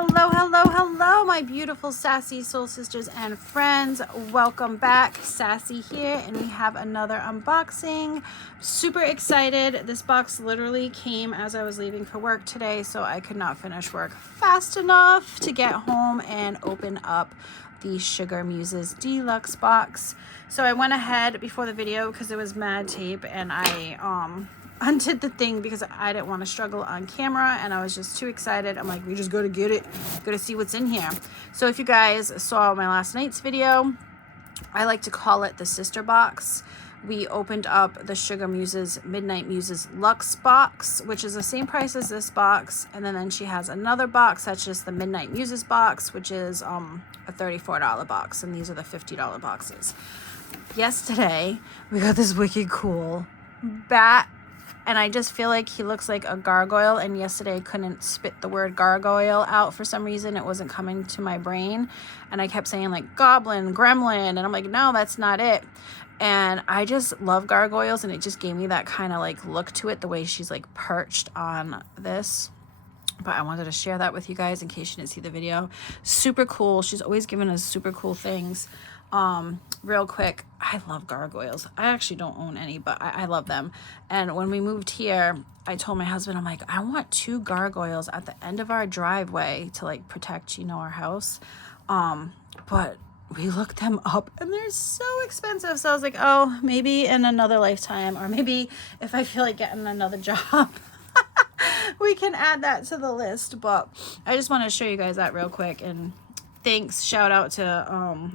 Hello, hello, hello, my beautiful Sassy soul sisters and friends. Welcome back. Sassy here, and we have another unboxing. Super excited. This box literally came as I was leaving for work today, so I could not finish work fast enough to get home and open up the Sugar Muses Deluxe box. So I went ahead before the video because it was mad tape, and I undid the thing because I didn't want to struggle on camera, and I was just too excited. I'm like, we just gotta get it, gotta see what's in here. So if you guys saw my last night's video, I like to call it the sister box. We opened up the Sugar Muses Midnight Muses Luxe box, which is the same price as this box, and then she has another box that's just the Midnight Muses box, which is a $34 box, and these are the $50 boxes. Yesterday we got this wicked cool bat, and I just feel like he looks like a gargoyle, and yesterday I couldn't spit the word gargoyle out for some reason. It wasn't coming to my brain, and I kept saying like goblin, gremlin, and I'm like, no, that's not it. And I just love gargoyles, and it just gave me that kind of like look to it, the way she's like perched on this. But I wanted to share that with you guys in case you didn't see the video. Super cool. She's always giving us super cool things. Real quick, I love gargoyles. I actually don't own any, but I love them. And when we moved here, I told my husband, I'm like, I want 2 gargoyles at the end of our driveway to like protect, you know, our house. But we looked them up and they're so expensive. So I was like, oh, maybe in another lifetime, or maybe if I feel like getting another job, we can add that to the list. But I just want to show you guys that real quick. And thanks, shout out to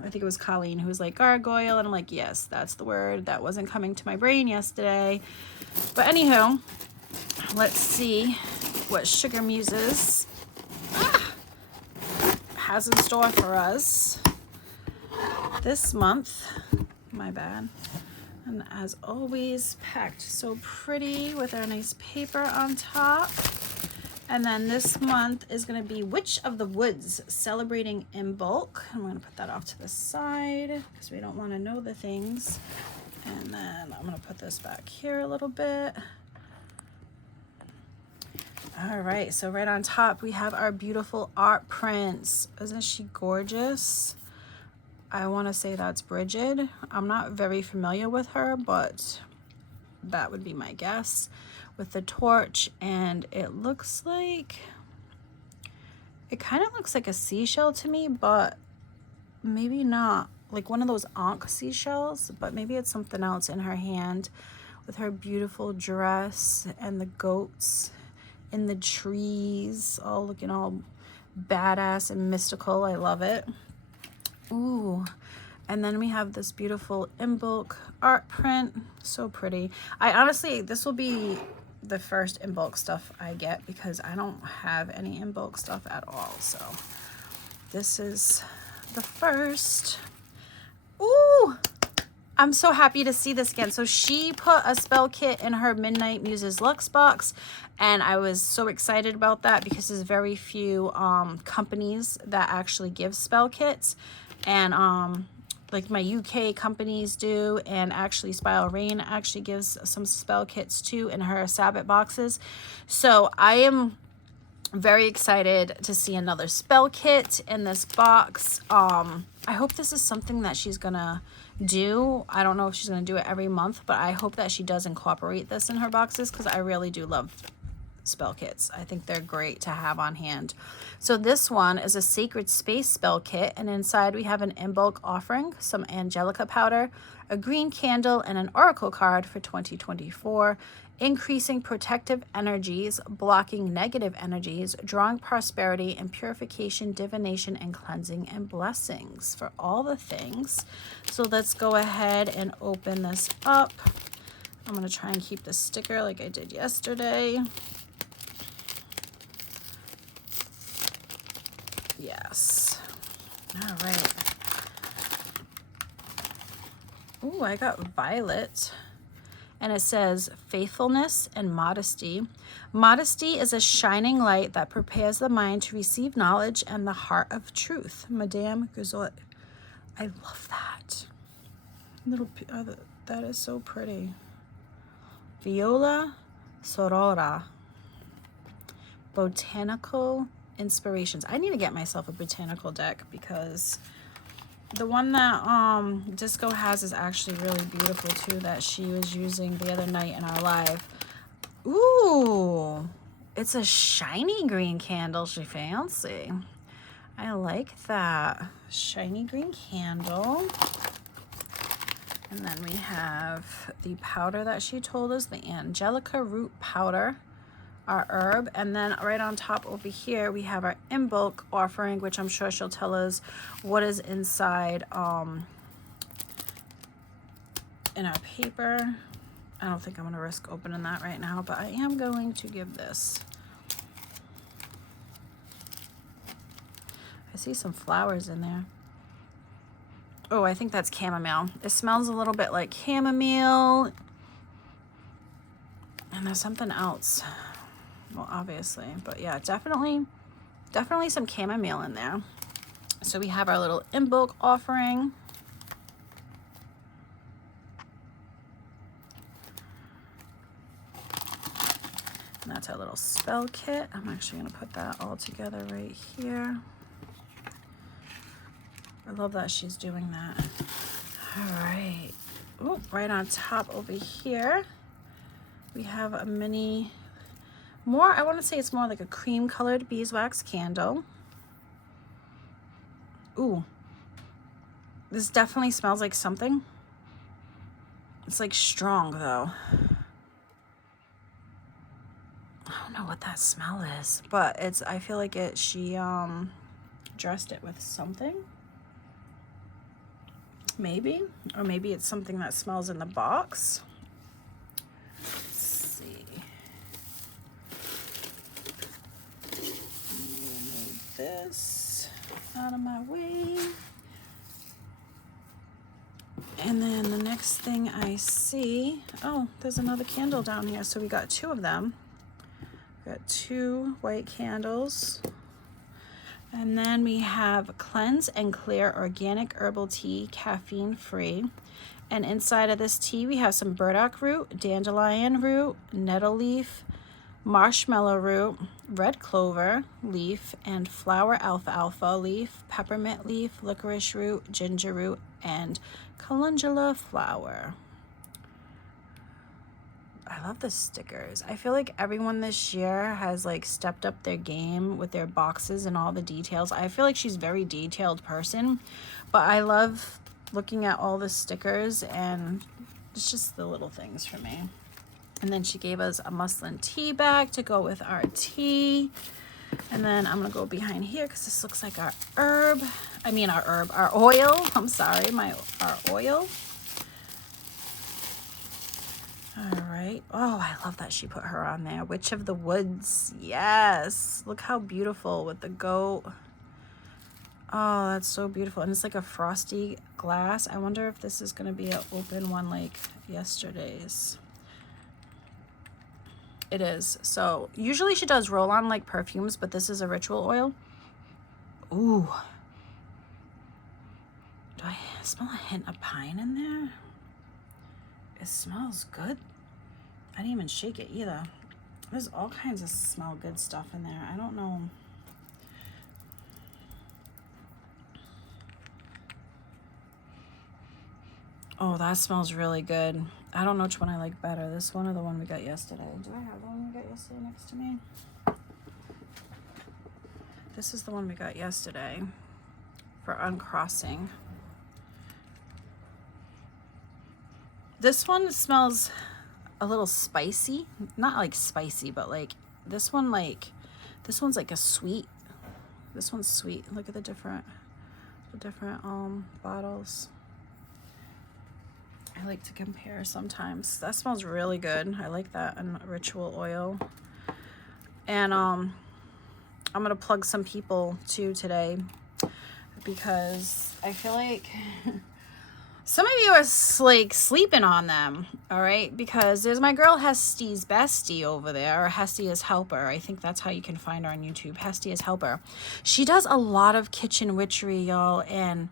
I think it was Colleen, who was like gargoyle, and I'm like, yes, that's the word that wasn't coming to my brain yesterday. But anywho, let's see what Sugar Muses has in store for us this month. My bad. And as always, packed so pretty with our nice paper on top. And then this month is going to be Witch of the Woods, celebrating Imbolc. I'm going to put that off to the side because we don't want to know the things. And then I'm going to put this back here a little bit. All right, so right on top we have our beautiful art prints. Isn't she gorgeous? I want to say that's Bridget. I'm not very familiar with her, but that would be my guess. With the torch, and it looks like, it kind of looks like a seashell to me, but maybe not. Like one of those Ankh seashells, but maybe it's something else in her hand, with her beautiful dress and the goats in the trees, all looking all badass and mystical. I love it. Ooh. And then we have this beautiful Imbolc art print. So pretty. I honestly, this will be the first Imbolc stuff I get because I don't have any Imbolc stuff at all. So this is the first. Ooh, I'm so happy to see this again. So she put a spell kit in her Midnight Muses Luxe box, and I was so excited about that because there's very few companies that actually give spell kits. And like my UK companies do, and actually Spiral Rain actually gives some spell kits too in her Sabbath boxes. So I am very excited to see another spell kit in this box. I hope this is something that she's gonna do. I don't know if she's gonna do it every month, but I hope that she does incorporate this in her boxes because I really do love spell kits. I think they're great to have on hand. So this one is a Sacred Space spell kit, and inside we have an Imbolc offering, some Angelica powder, a green candle, and an oracle card for 2024, increasing protective energies, blocking negative energies, drawing prosperity and purification, divination, and cleansing and blessings, for all the things. So let's go ahead and open this up. I'm going to try and keep the sticker like I did yesterday. Yes. All right. Ooh, I got violet. And it says faithfulness and modesty. Modesty is a shining light that prepares the mind to receive knowledge and the heart of truth. Madame Gazot. I love that. That is so pretty. Viola Sorora. Botanical inspirations. I need to get myself a botanical deck because the one that Disco has is actually really beautiful too, that she was using the other night in our live. Ooh, it's a shiny green candle. She fancy. I like that. Shiny green candle. And then we have the powder that she told us, the Angelica root powder, our herb. And then right on top over here, we have our Imbolc offering, which I'm sure she'll tell us what is inside in our paper. I don't think I'm going to risk opening that right now, but I am going to give this. I see some flowers in there. Oh, I think that's chamomile. It smells a little bit like chamomile. And there's something else. Well, obviously, but yeah, definitely some chamomile in there. So we have our little Imbolc offering. And that's our little spell kit. I'm actually going to put that all together right here. I love that she's doing that. All right. Oh, right on top over here, we have a mini, I want to say it's more like a cream colored beeswax candle. Ooh, this definitely smells like something. It's like strong though. I don't know what that smell is, but I feel like she dressed it with something. Maybe, or maybe it's something that smells in the box. Let's see. Move this out of my way. And then the next thing I see, oh, there's another candle down here. So we got two of them. We got two white candles. And then we have Cleanse and Clear Organic Herbal Tea, caffeine free. And inside of this tea, we have some burdock root, dandelion root, nettle leaf, marshmallow root, red clover leaf, and flower alfalfa leaf, peppermint leaf, licorice root, ginger root, and calendula flower. I love the stickers. I feel like everyone this year has like stepped up their game with their boxes and all the details. I feel like she's a very detailed person, but I love looking at all the stickers, and it's just the little things for me. And then she gave us a muslin tea bag to go with our tea. And then I'm gonna go behind here because this looks like our oil. I'm sorry, our oil. All right. Oh, I love that she put her on there. Witch of the Woods. Yes. Look how beautiful with the goat. Oh, that's so beautiful. And it's like a frosty glass. I wonder if this is going to be an open one like yesterday's. It is. So usually she does roll on like perfumes, but this is a ritual oil. Ooh. Do I smell a hint of pine in there? It smells good. I didn't even shake it either. There's all kinds of smell good stuff in there. I don't know. Oh, that smells really good. I don't know which one I like better. This one or the one we got yesterday. Do I have the one we got yesterday next to me? This is the one we got yesterday for uncrossing. This one smells a little spicy. Not like spicy, but like this one's like a sweet. This one's sweet. Look at the different bottles. I like to compare sometimes. That smells really good. I like that in ritual oil. And I'm gonna plug some people too today because I feel like some of you are like sleeping on them, all right? Because there's my girl Hesty's Bestie over there, or Hesty's Helper. I think that's how you can find her on YouTube, Hesty's Helper. She does a lot of kitchen witchery, y'all, and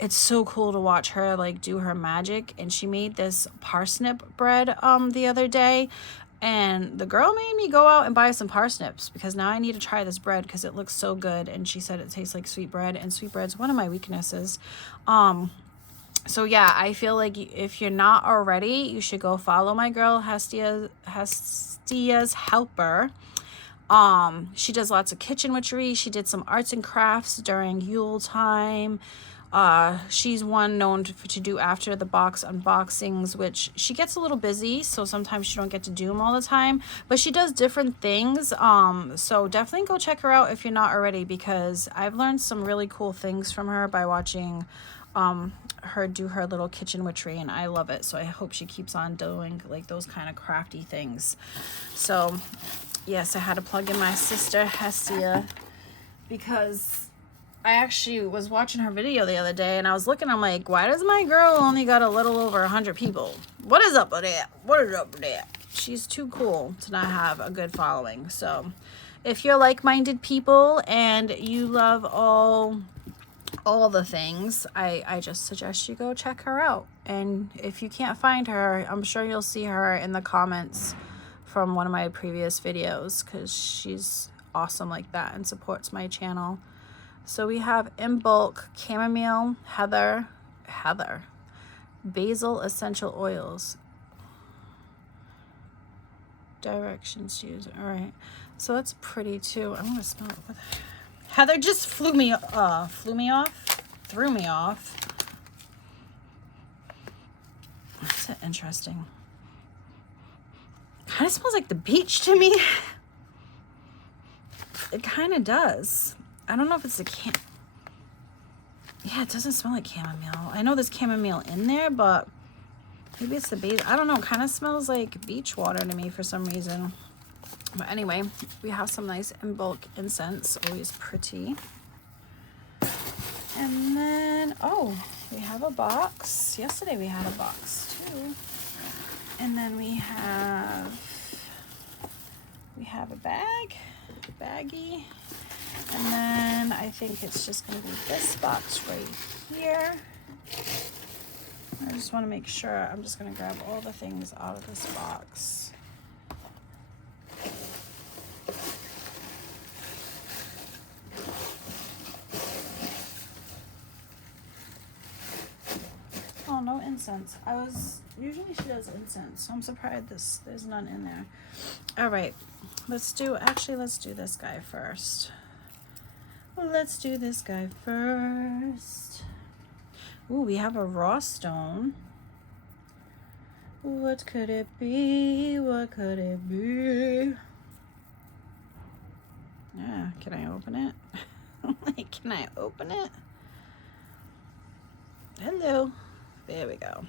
it's so cool to watch her like do her magic. And she made this parsnip bread the other day. And the girl made me go out and buy some parsnips because now I need to try this bread because it looks so good. And she said it tastes like sweet bread, and sweet bread's one of my weaknesses. So yeah, I feel like if you're not already, you should go follow my girl Hestia's Helper. She does lots of kitchen witchery. She did some arts and crafts during Yule time. She's one known to do after the box unboxings, which she gets a little busy, so sometimes she don't get to do them all the time, but she does different things. So definitely go check her out if you're not already, because I've learned some really cool things from her by watching her do her little kitchen witchery, and I love it. So I hope she keeps on doing like those kind of crafty things. So yes, I had to plug in my sister Hestia because I actually was watching her video the other day, and I was looking, I'm like, why does my girl only got a little over 100 people? What is up with that? What is up with that? She's too cool to not have a good following. So if you're like-minded people and you love all the things, I just suggest you go check her out. And if you can't find her, I'm sure you'll see her in the comments from one of my previous videos, because she's awesome like that and supports my channel. So we have Imbolc, chamomile, heather, basil essential oils. Directions to use. All right, so that's pretty too. I'm gonna smell it. Heather just threw me off. That's interesting. Kind of smells like the beach to me. It kind of does. I don't know if it's the yeah, it doesn't smell like chamomile. I know there's chamomile in there, but maybe it's the basil. I don't know. It kind of smells like beach water to me for some reason. But anyway, we have some nice Imbolc incense, always pretty. And then, oh, we have a box. Yesterday we had a box too. And then we have a baggie. And then I think it's just going to be this box right here. I just want to make sure. I'm just going to grab all the things out of this box. Oh, no incense. Usually she does incense, so I'm surprised there's none in there. All right, let's do this guy first. Ooh, we have a raw stone. What could it be? Yeah, can I open it? Can I open it? Hello. There we go.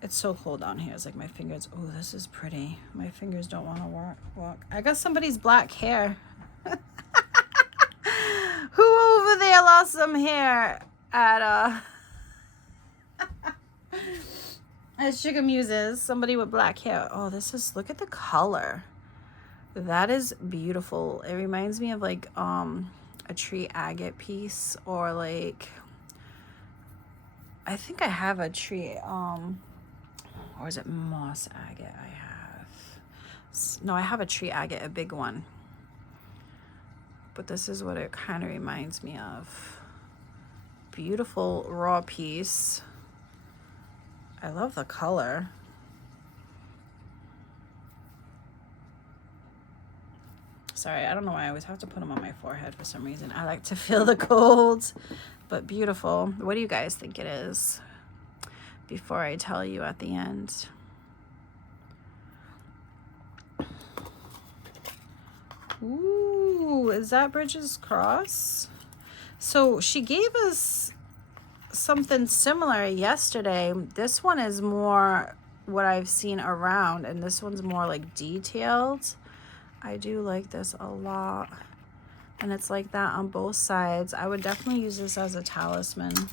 It's so cold down here. It's like my fingers. Oh, this is pretty. My fingers don't want to walk. I got somebody's black hair. Who over there lost some hair at Sugar Muses? Somebody with black hair. Oh, look at the color. That is beautiful. It reminds me of like a tree agate piece, or like, I think I have a tree, or is it moss agate I have? No, I have a tree agate, a big one. But this is what it kind of reminds me of. Beautiful raw piece. I love the color. Sorry, I don't know why I always have to put them on my forehead for some reason. I like to feel the cold. But beautiful. What do you guys think it is? Before I tell you at the end. Ooh, is that Bridget's cross? So she gave us something similar yesterday. This one is more what I've seen around, and this one's more like detailed. I do like this a lot. And it's like that on both sides. I would definitely use this as a talisman.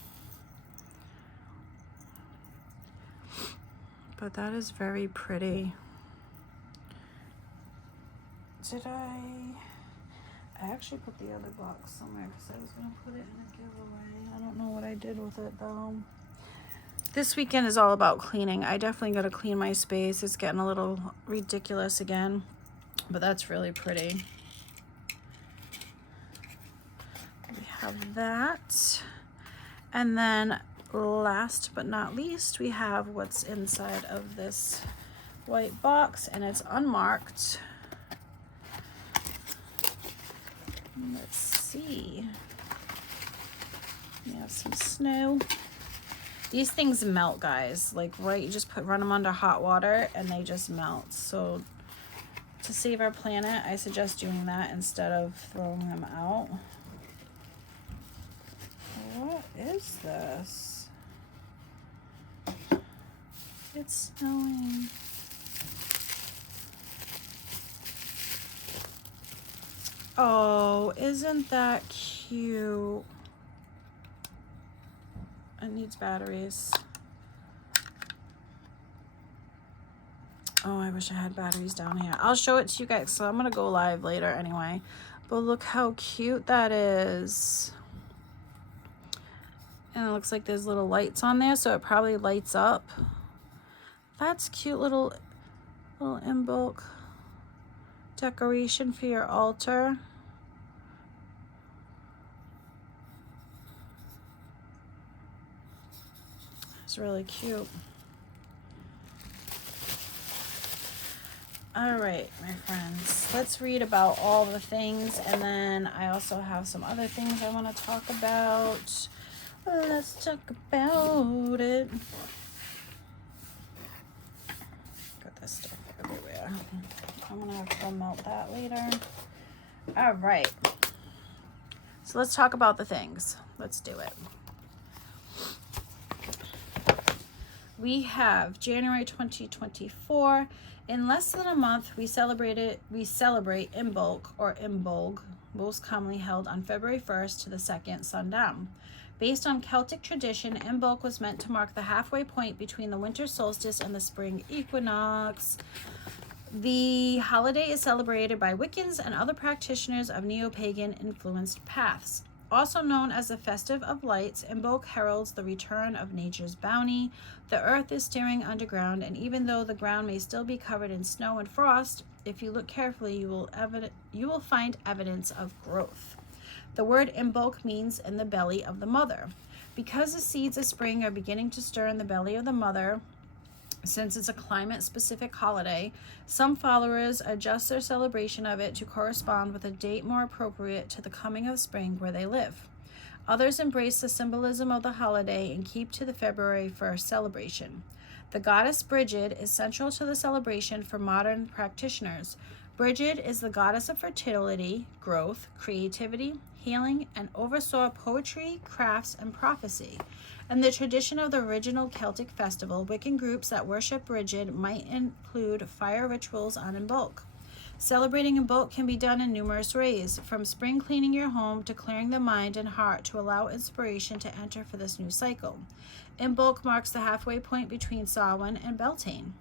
But that is very pretty. I actually put the other box somewhere because I was going to put it in a giveaway. I don't know what I did with it though. This weekend is all about cleaning. I definitely got to clean my space. It's getting a little ridiculous again, but that's really pretty. We have that. And then last but not least, we have what's inside of this white box, and it's unmarked. Let's see. We have some snow. These things melt, guys. Like, right, you just run them under hot water and they just melt. So to save our planet, I suggest doing that instead of throwing them out. What is this? It's snowing. Oh, isn't that cute? It needs batteries. Oh, I wish I had batteries down here. I'll show it to you guys. So I'm going to go live later anyway. But look how cute that is. And it looks like there's little lights on there, so it probably lights up. That's cute little Imbolc decoration for your altar. It's really cute. All right, my friends, let's read about all the things, and then I also have some other things I want to talk about. Let's talk about it. Got this stuff everywhere. I'm gonna have to melt that later. All right, so let's talk about the things. Let's do it. We have January 2024. In less than a month, we celebrate Imbolc, or Imbolc, most commonly held on February 1st to the 2nd, sundown. Based on Celtic tradition, Imbolc was meant to mark the halfway point between the winter solstice and the spring equinox. The holiday is celebrated by Wiccans and other practitioners of neo-pagan influenced paths. Also known as the Festive of Lights, Imbolc heralds the return of nature's bounty. The earth is stirring underground, and even though the ground may still be covered in snow and frost, if you look carefully, you will find evidence of growth. The word Imbolc means in the belly of the mother. Because the seeds of spring are beginning to stir in the belly of the mother, since it's a climate-specific holiday, some followers adjust their celebration of it to correspond with a date more appropriate to the coming of spring where they live. Others embrace the symbolism of the holiday and keep to the February 1st celebration. The goddess Brigid is central to the celebration for modern practitioners. Brigid is the goddess of fertility, growth, creativity, healing, and oversaw poetry, crafts, and prophecy. In the tradition of the original Celtic festival, Wiccan groups that worship Brigid might include fire rituals on Imbolc. Celebrating Imbolc can be done in numerous ways, from spring cleaning your home to clearing the mind and heart to allow inspiration to enter for this new cycle. Imbolc marks the halfway point between Samhain and Beltane.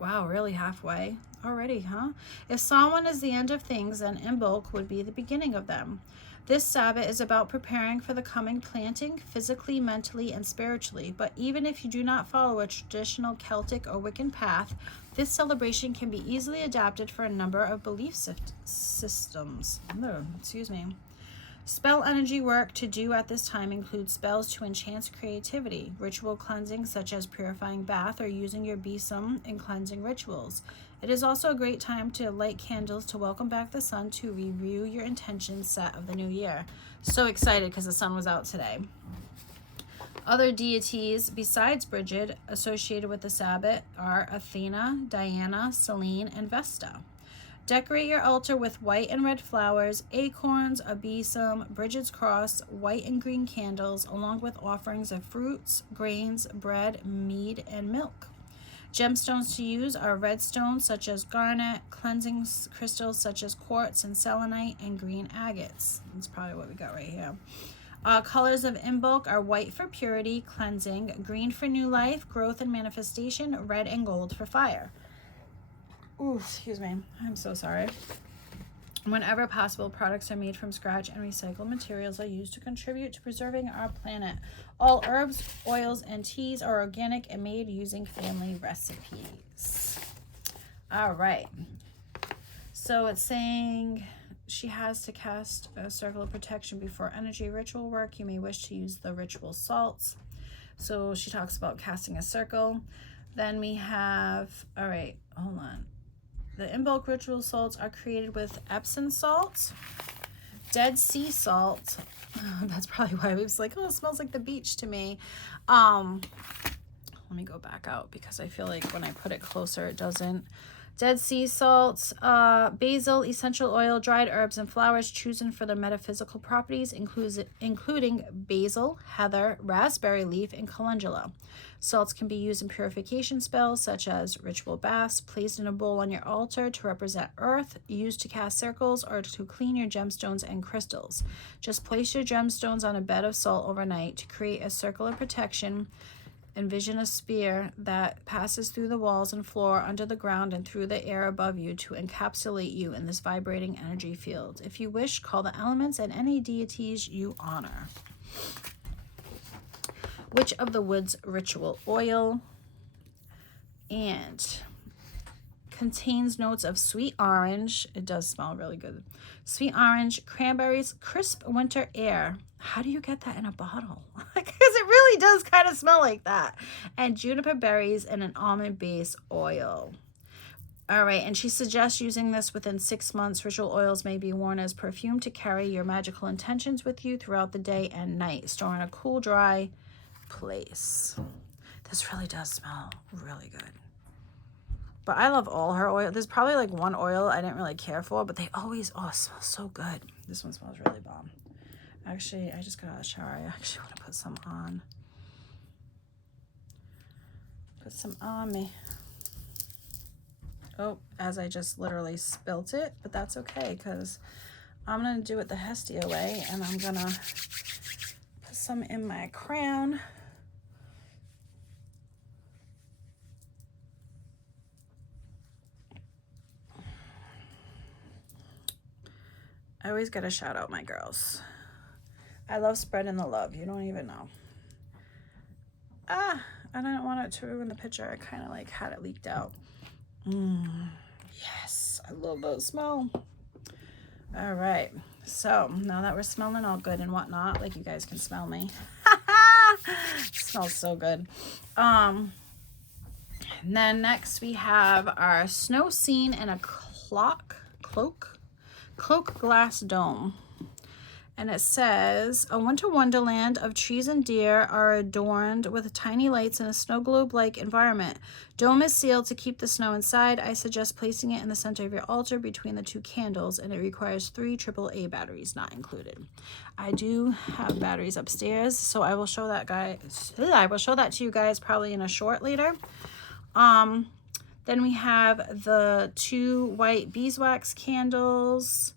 Wow, really halfway already, huh? If Samhain is the end of things, then Imbolc would be the beginning of them. This Sabbath is about preparing for the coming planting, physically, mentally, and spiritually. But even if you do not follow a traditional Celtic or Wiccan path, this celebration can be easily adapted for a number of belief systems. Spell energy work to do at this time includes spells to enhance creativity, ritual cleansing such as purifying bath or using your besom in cleansing rituals. It is also a great time to light candles to welcome back the sun to review your intentions set of the new year. So excited because the sun was out today. Other deities besides Brigid associated with the Sabbath are Athena, Diana, Selene, and Vesta. Decorate your altar with white and red flowers, acorns, a besom, Brigid's cross, white and green candles, along with offerings of fruits, grains, bread, mead, and milk. Gemstones to use are red stones such as garnet, cleansing crystals such as quartz and selenite, and green agates. That's probably what we got right here. Colors of Imbolc are white for purity, cleansing, green for new life, growth and manifestation, red and gold for fire. Ooh, excuse me. I'm so sorry. Whenever possible, products are made from scratch and recycled materials are used to contribute to preserving our planet. All herbs, oils, and teas are organic and made using family recipes. All right. So it's saying she has to cast a circle of protection before energy ritual work. You may wish to use the ritual salts. So she talks about casting a circle. Then we have, all right, hold on. The Imbolc ritual salts are created with Epsom salt, Dead Sea salt. That's probably why I was like, oh, it smells like the beach to me. Let me go back out because I feel like when I put it closer, it doesn't. Dead Sea salt, basil, essential oil, dried herbs, and flowers chosen for their metaphysical properties, including basil, heather, raspberry leaf, and calendula. Salts can be used in purification spells such as ritual baths, placed in a bowl on your altar to represent earth, used to cast circles, or to clean your gemstones and crystals. Just place your gemstones on a bed of salt overnight to create a circle of protection. Envision a spear that passes through the walls and floor, under the ground, and through the air above you to encapsulate you in this vibrating energy field. If you wish, call the elements and any deities you honor. Witch of the Woods ritual oil, and contains notes of sweet orange. It does smell really good. Sweet orange, cranberries, crisp winter air. How do you get that in a bottle? Because it really does kind of smell like that. And juniper berries and an almond base oil. All right, and she suggests using this within 6 months. Ritual oils may be worn as perfume to carry your magical intentions with you throughout the day and night. Store in a cool, dry place. This really does smell really good. But I love all her oil. There's probably like one oil I didn't really care for, but they always, oh, it smells so good. This one smells really bomb. Actually, I just got out of the shower. I actually want to put some on. Put some on me. Oh, as I just literally spilt it, but that's okay because I'm going to do it the Hestia way, and I'm going to put some in my crown. I always got to shout out my girls. I love spreading the love. You don't even know. I didn't want it to ruin the picture. I kind of like had it leaked out. Yes, I love that smell. All right. So now that we're smelling all good and whatnot, like you guys can smell me. It smells so good. And then next we have our snow scene in a cloak glass dome. And it says, a winter wonderland of trees and deer are adorned with tiny lights in a snow globe-like environment. Dome is sealed to keep the snow inside. I suggest placing it in the center of your altar between the 2 candles, and it requires 3 AAA batteries, not included. I do have batteries upstairs, so I will show that to you guys probably in a short later. Then we have the 2 white beeswax candles.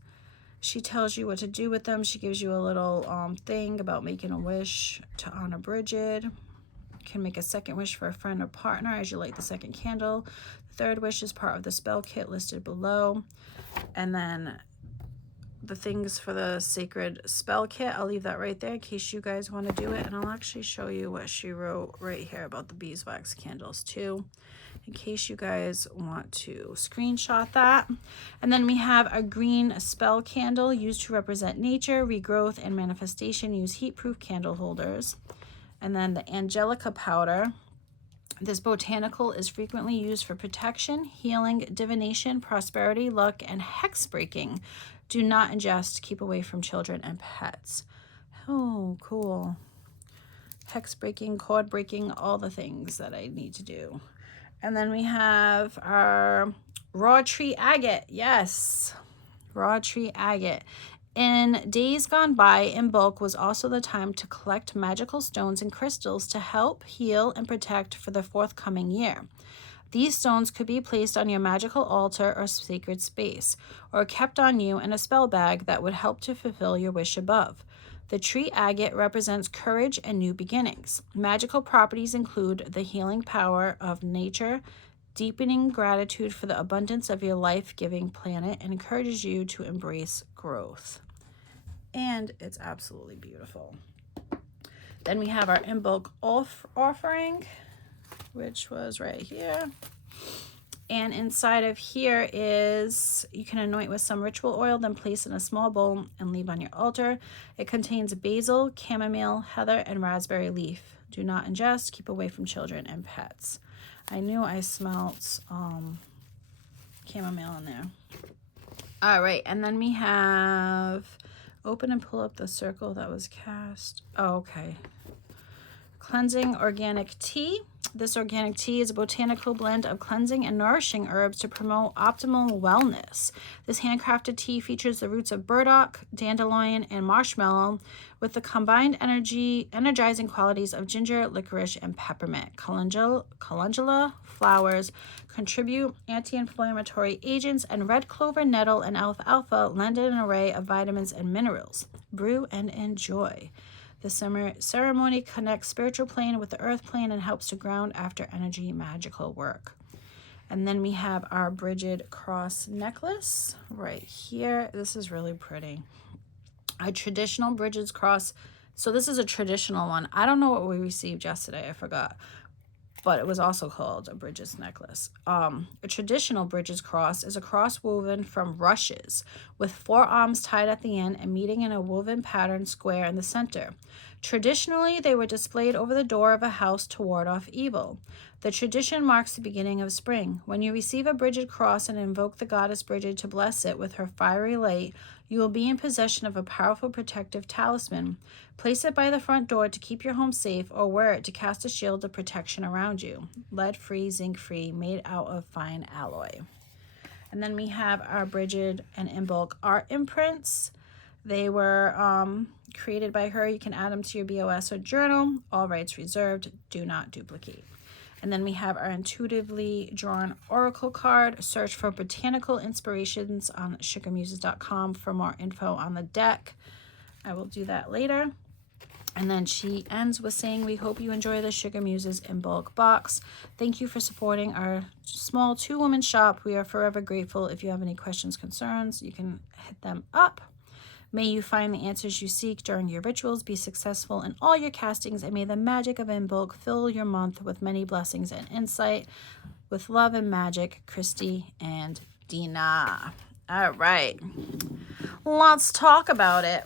She tells you what to do with them. She gives you a little thing about making a wish to honor Bridget. You can make a second wish for a friend or partner as you light the second candle. The 3rd wish is part of the spell kit listed below. And then the things for the sacred spell kit, I'll leave that right there in case you guys want to do it. And I'll actually show you what she wrote right here about the beeswax candles too, in case you guys want to screenshot that. And then we have a green spell candle used to represent nature, regrowth, and manifestation. Use heat-proof candle holders. And then the Angelica powder. This botanical is frequently used for protection, healing, divination, prosperity, luck, and hex breaking. Do not ingest. Keep away from children and pets. Oh, cool. Hex breaking, cord breaking, all the things that I need to do. And then we have our raw tree agate. Yes, raw tree agate. In days gone by, Imbolc was also the time to collect magical stones and crystals to help, heal, and protect for the forthcoming year. These stones could be placed on your magical altar or sacred space, or kept on you in a spell bag that would help to fulfill your wish above. The tree agate represents courage and new beginnings. Magical properties include the healing power of nature, deepening gratitude for the abundance of your life-giving planet, and encourages you to embrace growth. And it's absolutely beautiful. Then we have our Imbolc offering, which was right here. And inside of here is, you can anoint with some ritual oil, then place in a small bowl and leave on your altar. It contains basil, chamomile, heather, and raspberry leaf. Do not ingest. Keep away from children and pets. I knew I smelt chamomile in there. All right, and then we have open and pull up the circle that was cast. Oh, okay. Cleansing organic tea. This organic tea is a botanical blend of cleansing and nourishing herbs to promote optimal wellness. This handcrafted tea features the roots of burdock, dandelion, and marshmallow with the combined energizing qualities of ginger, licorice, and peppermint. Calendula flowers contribute anti-inflammatory agents, and red clover, nettle, and alfalfa lend an array of vitamins and minerals. Brew and enjoy. The ceremony connects spiritual plane with the earth plane and helps to ground after energy magical work. And then we have our Bridget cross necklace right here. This is really pretty. A traditional Bridget's cross. So this is a traditional one. I don't know what we received yesterday. I forgot. But it was also called a Bridget's necklace. A traditional Bridget's cross is a cross woven from rushes with 4 arms tied at the end and meeting in a woven pattern square in the center. Traditionally, they were displayed over the door of a house to ward off evil. The tradition marks the beginning of spring. When you receive a Bridget cross and invoke the goddess Bridget to bless it with her fiery light, you will be in possession of a powerful protective talisman. Place it by the front door to keep your home safe, or wear it to cast a shield of protection around you. Lead-free, zinc-free, made out of fine alloy. And then we have our Bridget and Imbolc art imprints. They were created by her. You can add them to your BOS or journal. All rights reserved. Do not duplicate. And then we have our intuitively drawn oracle card. Search for botanical inspirations on sugarmuses.com for more info on the deck. I will do that later. And then she ends with saying, we hope you enjoy the Sugar Muses Imbolc box. Thank you for supporting our small 2-woman shop. We are forever grateful. If you have any questions, concerns, you can hit them up. May you find the answers you seek during your rituals, be successful in all your castings, and may the magic of Imbolc fill your month with many blessings and insight. With love and magic, Christy and Dina. All right, let's talk about it.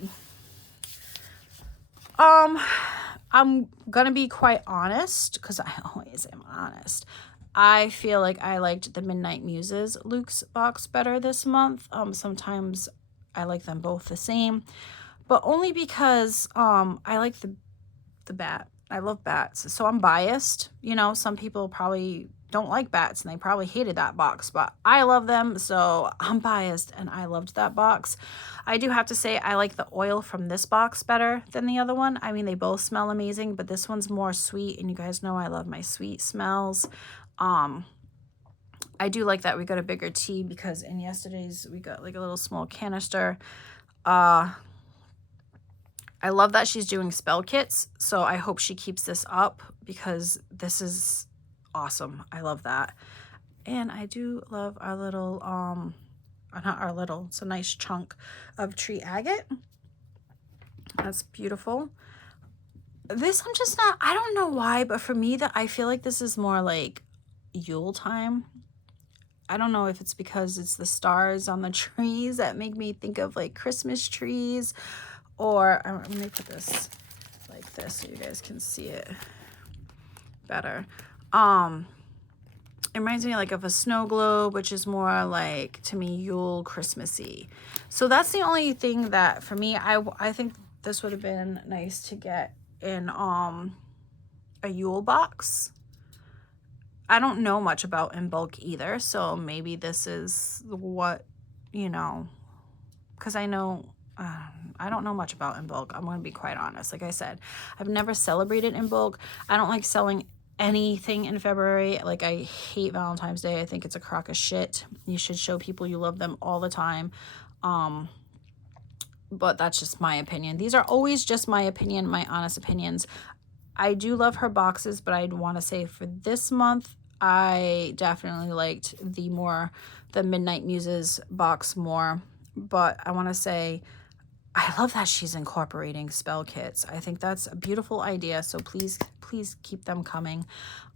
I'm gonna be quite honest, because I always am honest. I feel like I liked the Midnight Muses Luke's box better this month. Sometimes I like them both the same, but only because I like the bat. I love bats, so I'm biased. You know, some people probably don't like bats and they probably hated that box, but I love them, so I'm biased and I loved that box. I do have to say I like the oil from this box better than the other one. I mean, they both smell amazing, but this one's more sweet, and you guys know I love my sweet smells. I do like that we got a bigger tea, because in yesterday's we got like a little small canister. I love that she's doing spell kits, so I hope she keeps this up, because this is awesome. I love that. And I do love our little not our little, it's a nice chunk of tree agate. That's beautiful. This I'm just not, I don't know why, but for me, that I feel like this is more like Yule time. I don't know if it's because it's the stars on the trees that make me think of like Christmas trees, or let me put this like this so you guys can see it better. It reminds me like of a snow globe, which is more like, to me, Yule Christmassy. So that's the only thing that for me, I think this would have been nice to get in a Yule box. I don't know much about Imbolc either, so maybe this is what, you know, because I know, I don't know much about Imbolc. I'm going to be quite honest. Like I said, I've never celebrated Imbolc. I don't like selling anything in February. Like, I hate Valentine's Day. I think it's a crock of shit. You should show people you love them all the time. But that's just my opinion. These are always just my opinion, my honest opinions. I do love her boxes, but I'd want to say for this month, I definitely liked the Midnight Muses box more, but I want to say I love that she's incorporating spell kits. I think that's a beautiful idea, so please keep them coming.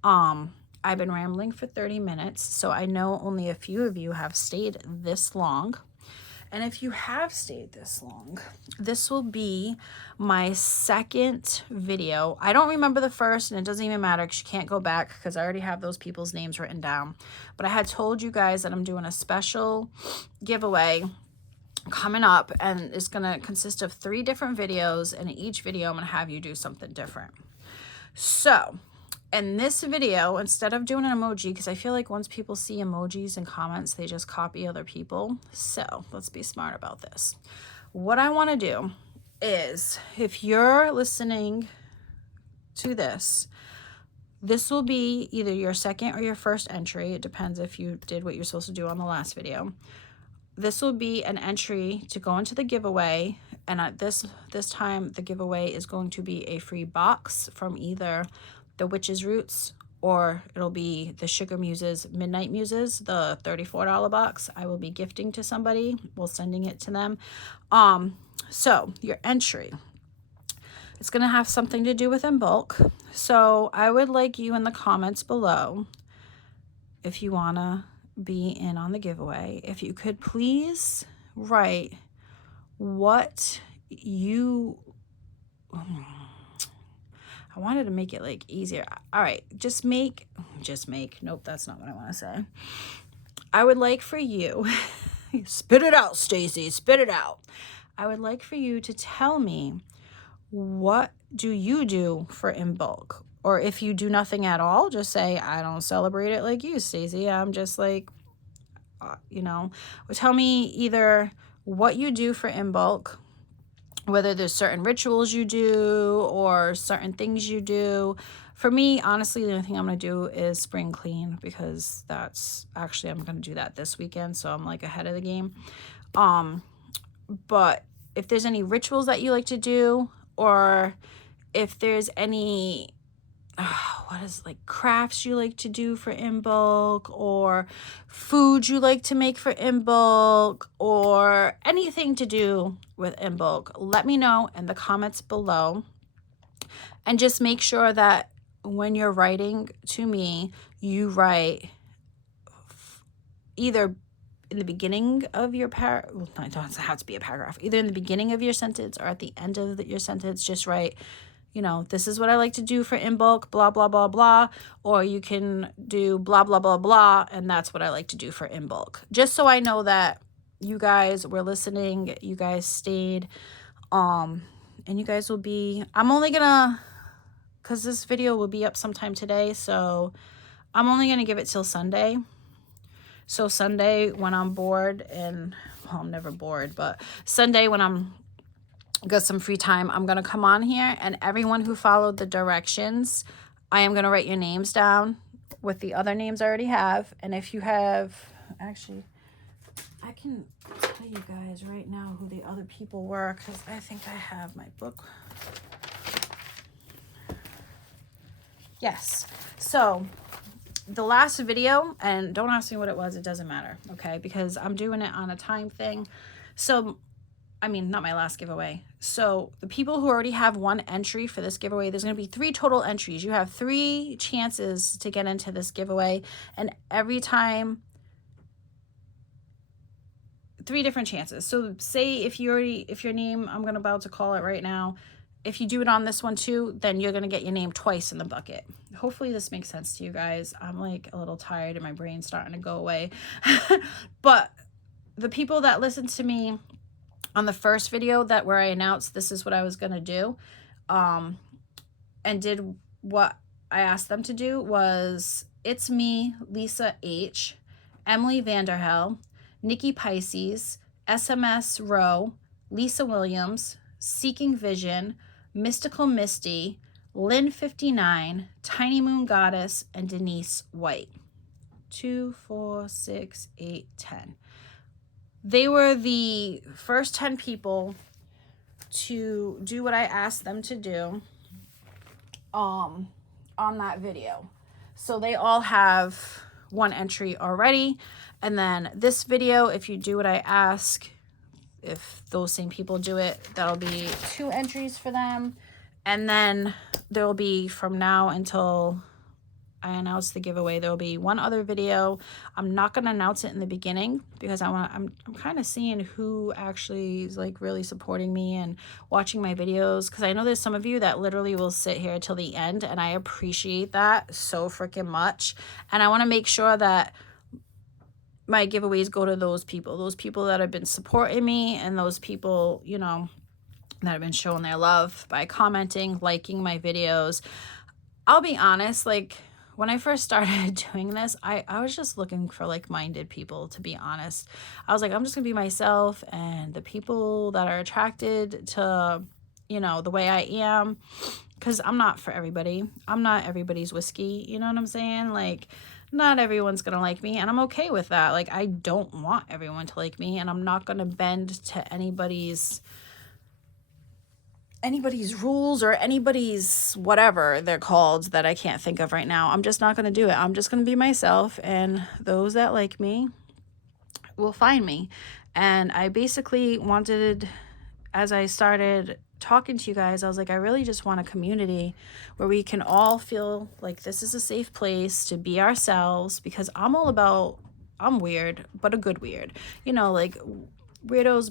I've been rambling for 30 minutes, so I know only a few of you have stayed this long. And if you have stayed this long, this will be my second video. I don't remember the first, and it doesn't even matter because you can't go back because I already have those people's names written down. But I had told you guys that I'm doing a special giveaway coming up, and it's going to consist of 3 different videos, and in each video I'm going to have you do something different. So in this video, instead of doing an emoji, because I feel like once people see emojis and comments, they just copy other people. So let's be smart about this. What I want to do is, if you're listening to this, this will be either your second or your first entry. It depends if you did what you're supposed to do on the last video. This will be an entry to go into the giveaway, and at this time the giveaway is going to be a free box from either the Witch's Roots, or it'll be the Sugar Muses Midnight Muses, the $34 box. I will be gifting to somebody. We're sending it to them. So your entry, it's going to have something to do with Imbolc. So I would like you in the comments below, if you want to be in on the giveaway, if you could please write what you... I wanted to make it like easier. All right, just make, nope, that's not what I want to say. I would like for you, spit it out, Stacy, spit it out. I would like for you to tell me, what do you do for Imbolc? Or if you do nothing at all, just say, I don't celebrate it like you, Stacy. I'm just like, you know, or tell me either what you do for Imbolc, whether there's certain rituals you do or certain things you do. For me, honestly, the only thing I'm going to do is spring clean, because that's actually, I'm going to do that this weekend. So I'm like ahead of the game. But if there's any rituals that you like to do, or if there's any, what is like crafts you like to do for Imbolc, or food you like to make for Imbolc, or anything to do with Imbolc, let me know in the comments below. And just make sure that when you're writing to me, you write either in the beginning of your paragraph, well, no, it doesn't have to be a paragraph, either in the beginning of your sentence or at the end of your sentence. Just write, you know, this is what I like to do for Imbolc, blah, blah, blah, blah. Or you can do blah, blah, blah, blah, and that's what I like to do for Imbolc. Just so I know that you guys were listening, you guys stayed, and you guys will be, I'm only gonna, because this video will be up sometime today, so I'm only gonna give it till Sunday. So Sunday when I'm bored, and, well, I'm never bored, but Sunday when I'm got some free time, I'm going to come on here, and everyone who followed the directions, I am going to write your names down with the other names I already have. And if you have, actually, I can tell you guys right now who the other people were, because I think I have my book. Yes. So the last video, and don't ask me what it was, it doesn't matter, okay, because I'm doing it on a time thing. So, I mean, not my last giveaway. So the people who already have one entry for this giveaway, there's going to be 3 total entries. You have 3 chances to get into this giveaway, and every time 3 different chances. So say if your name, I'm about to call it right now, if you do it on this one too, then you're going to get your name twice in the bucket. Hopefully this makes sense to you guys. I'm like a little tired and my brain's starting to go away. But the people that listened to me on the first video where I announced this is what I was going to do, and did what I asked them to do, was It's Me, Lisa H, Emily Vanderhel, Nikki Pisces, SMS Rowe, Lisa Williams, Seeking Vision, Mystical Misty, Lynn 59, Tiny Moon Goddess, and Denise White. 2, 4, 6, 8, 10. They were the first 10 people to do what I asked them to do on that video. So they all have one entry already. And then this video, if you do what I ask, if those same people do it, that'll be 2 entries for them. And then there will be, from now until I announce the giveaway, there will be 1 other video. I'm not going to announce it in the beginning because I'm kind of seeing who actually is like really supporting me and watching my videos, because I know there's some of you that literally will sit here till the end, and I appreciate that so freaking much. And I want to make sure that my giveaways go to those people that have been supporting me, and those people, you know, that have been showing their love by commenting, liking my videos. I'll be honest, like, when I first started doing this, I was just looking for like-minded people, to be honest. I was like, I'm just gonna be myself, and the people that are attracted to, you know, the way I am, because I'm not for everybody. I'm not everybody's whiskey, you know what I'm saying? Like, not everyone's gonna like me, and I'm okay with that. Like, I don't want everyone to like me, and I'm not gonna bend to anybody's rules or anybody's whatever they're called that I can't think of right now. I'm just not going to do it. I'm just going to be myself, and those that like me will find me. And I basically wanted, as I started talking to you guys, I was like, I really just want a community where we can all feel like this is a safe place to be ourselves, because I'm weird, but a good weird, you know, like weirdos,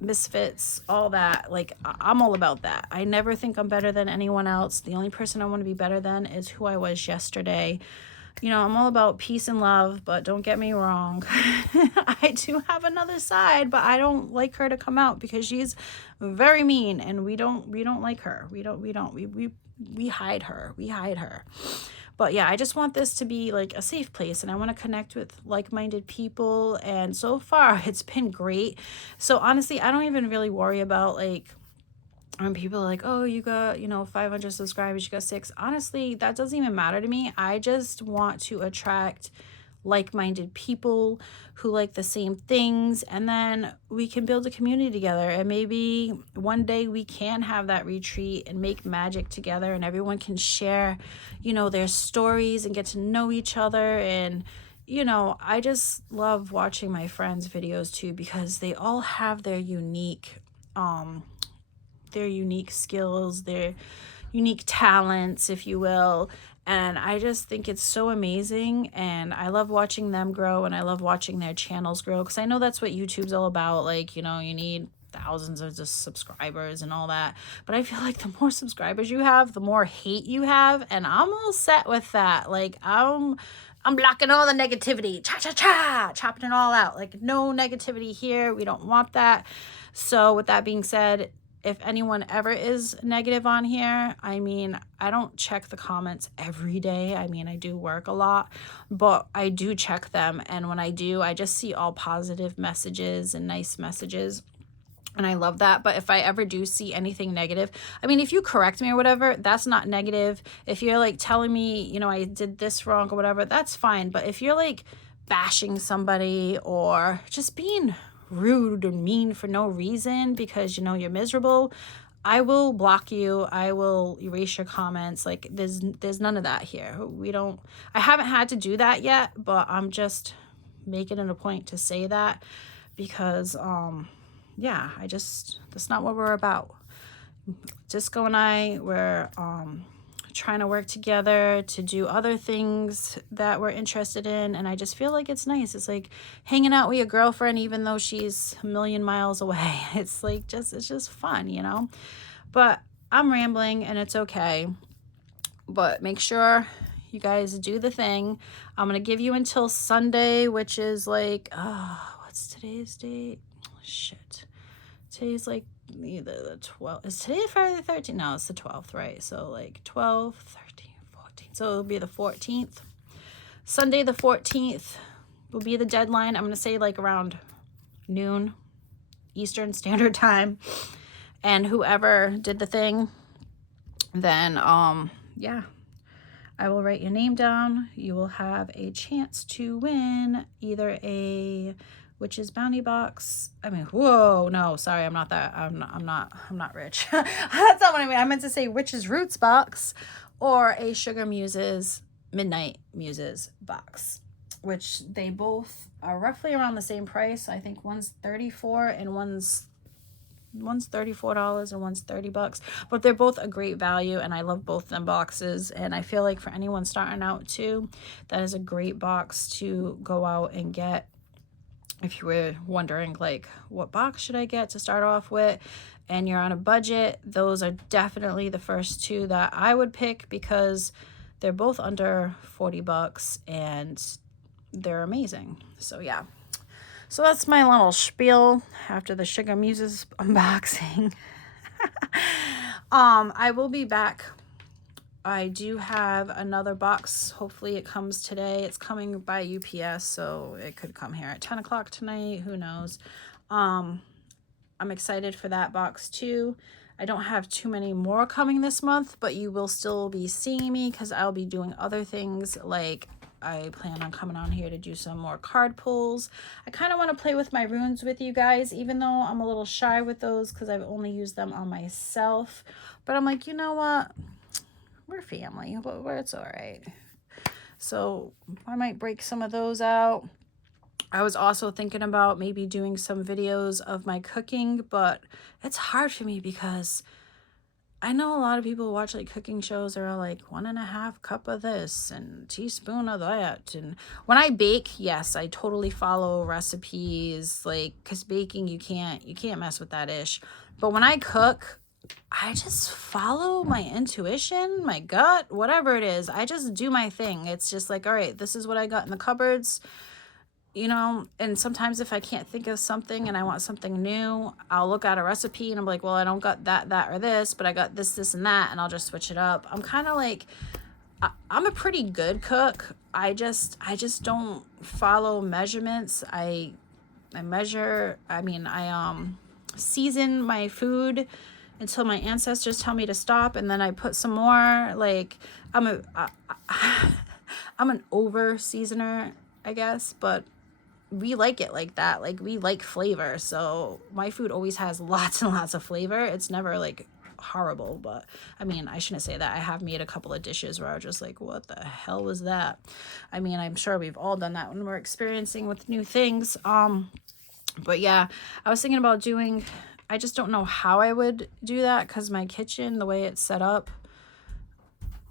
misfits, all that. Like, I'm all about that. I never think I'm better than anyone else. The only person I want to be better than is who I was yesterday. You know, I'm all about peace and love, but don't get me wrong. I do have another side, but I don't like her to come out because she's very mean, and we don't like her. We hide her. We hide her. But yeah, I just want this to be like a safe place, and I want to connect with like-minded people, and so far it's been great. So honestly, I don't even really worry about like when people are like, oh, you got, you know, 500 subscribers, you got 6. Honestly, that doesn't even matter to me. I just want to attract like-minded people who like the same things, and then we can build a community together, and maybe one day we can have that retreat and make magic together, and everyone can share, you know, their stories and get to know each other. And you know, I just love watching my friends' videos too, because they all have their unique skills, their unique talents, if you will. And I just think it's so amazing, and I love watching them grow, and I love watching their channels grow, because I know that's what YouTube's all about. Like, you know, you need thousands of just subscribers and all that, but I feel like the more subscribers you have, the more hate you have, and I'm all set with that. Like, I'm blocking all the negativity, chopping it all out. Like, no negativity here. We don't want that. So with that being said, if anyone ever is negative on here, I mean, I don't check the comments every day. I mean, I do work a lot, but I do check them. And when I do, I just see all positive messages and nice messages. And I love that. But if I ever do see anything negative, I mean, if you correct me or whatever, that's not negative. If you're like telling me, you know, I did this wrong or whatever, that's fine. But if you're like bashing somebody or just being rude and mean for no reason because, you know, you're miserable, I will block you. I will erase your comments. Like, there's none of that here. I haven't had to do that yet, but I'm just making it a point to say that because, yeah, that's not what we're about. Disco and I, we're trying to work together to do other things that we're interested in, and I just feel like it's nice. It's like hanging out with your girlfriend even though she's a million miles away. It's like it's just fun, you know. But I'm rambling, and it's okay. But make sure you guys do the thing. I'm gonna give you until Sunday, which is like, what's today's date? Shit, today's like either the 12th. Is today Friday the 13th? No, it's the 12th, right? So like 12, 13, 14. So it'll be the 14th. Sunday the 14th will be the deadline. I'm going to say like around noon Eastern Standard Time. And whoever did the thing, then yeah, I will write your name down. You will have a chance to win either a Witch's bounty box. I mean, whoa, no, sorry, I'm not rich. That's not what I mean. I meant to say Witch's roots box or a Sugar Muses Midnight Muses box, which they both are roughly around the same price. I think one's $34 and one's $34 and one's $30, but they're both a great value, and I love both them boxes. And I feel like for anyone starting out too, that is a great box to go out and get. If you were wondering like what box should I get to start off with and you're on a budget, those are definitely the first two that I would pick, because they're both under $40 and they're amazing. So yeah. So that's my little spiel after the Sugar Muses unboxing. I will be back. I do have another box. Hopefully it comes today. It's coming by UPS, so it could come here at 10 o'clock tonight. Who knows? I'm excited for that box too. I don't have too many more coming this month, but you will still be seeing me because I'll be doing other things. Like I plan on coming on here to do some more card pulls. I kind of want to play with my runes with you guys, even though I'm a little shy with those because I've only used them on myself. But I'm like, you know what? We're family, but it's all right. So I might break some of those out. I was also thinking about maybe doing some videos of my cooking, but it's hard for me because I know a lot of people watch like cooking shows that are like 1.5 cup of this and teaspoon of that. And when I bake, yes, I totally follow recipes, like, because baking, you can't mess with that ish. But when I cook, I just follow my intuition, my gut, whatever it is. I just do my thing. It's just like, all right, this is what I got in the cupboards. You know, and sometimes if I can't think of something and I want something new, I'll look at a recipe and I'm like, well, I don't got that, or this, but I got this, and that, and I'll just switch it up. I'm kind of like, I'm a pretty good cook. I just don't follow measurements. I season my food until my ancestors tell me to stop, and then I put some more. Like, I'm an over seasoner, I guess, but we like it like that. Like, we like flavor, so my food always has lots and lots of flavor. It's never like horrible, but I mean, I shouldn't say that. I have made a couple of dishes where I was just like, what the hell was that? I mean, I'm sure we've all done that when we're experiencing with new things. But yeah, I was thinking about doing, I just don't know how I would do that because my kitchen, the way it's set up,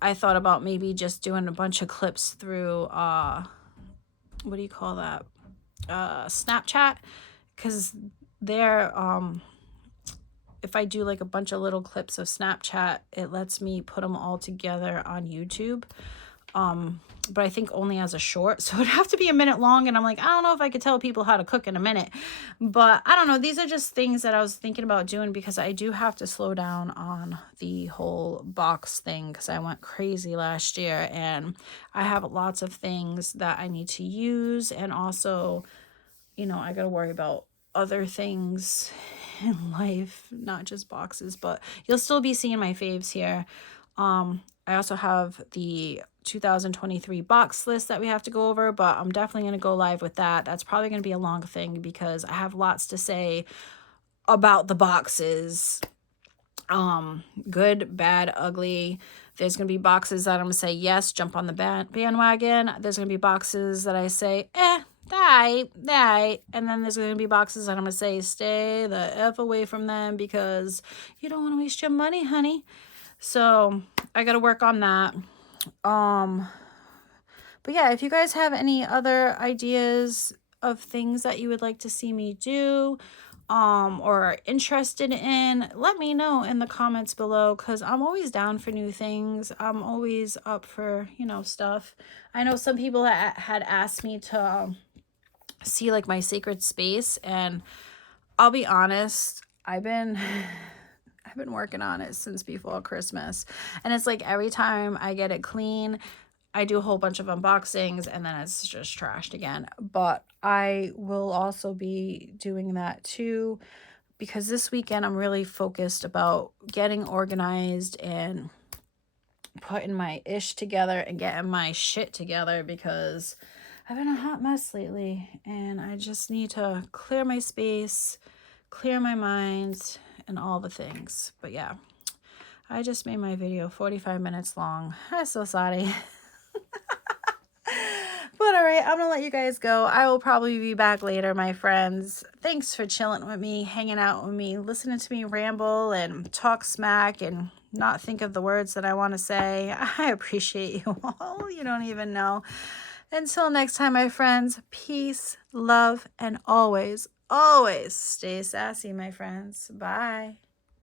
I thought about maybe just doing a bunch of clips through what do you call that, Snapchat, because there, if I do like a bunch of little clips of Snapchat, it lets me put them all together on YouTube, but I think only as a short, so it'd have to be a minute long, and I'm like, I don't know if I could tell people how to cook in a minute. But I don't know, these are just things that I was thinking about doing, because I do have to slow down on the whole box thing, because I went crazy last year, and I have lots of things that I need to use, and also, you know, I gotta worry about other things in life, not just boxes. But you'll still be seeing my faves here. I also have the 2023 box list that we have to go over, but I'm definitely going to go live with that. That's probably going to be a long thing because I have lots to say about the boxes. Good, bad, ugly. There's going to be boxes that I'm going to say, yes, jump on the bandwagon. There's going to be boxes that I say, die. And then there's going to be boxes that I'm going to say, stay the F away from them because you don't want to waste your money, honey. So I got to work on that. But yeah, if you guys have any other ideas of things that you would like to see me do, or are interested in, let me know in the comments below, because I'm always down for new things. I'm always up for, you know, stuff. I know some people had asked me to see like my sacred space, and I'll be honest, I've been working on it since before Christmas, and it's like every time I get it clean, I do a whole bunch of unboxings and then it's just trashed again. But I will also be doing that too, because this weekend I'm really focused about getting organized and putting my ish together and getting my shit together, because I've been a hot mess lately and I just need to clear my space, clear my mind, and all the things. But yeah, I just made my video 45 minutes long. I'm so sorry. But all right, I'm gonna let you guys go. I will probably be back later, my friends. Thanks for chilling with me, hanging out with me, listening to me ramble and talk smack and not think of the words that I want to say. I appreciate you all. You don't even know. Until next time, my friends, peace, love, and always, always stay sassy, my friends. Bye.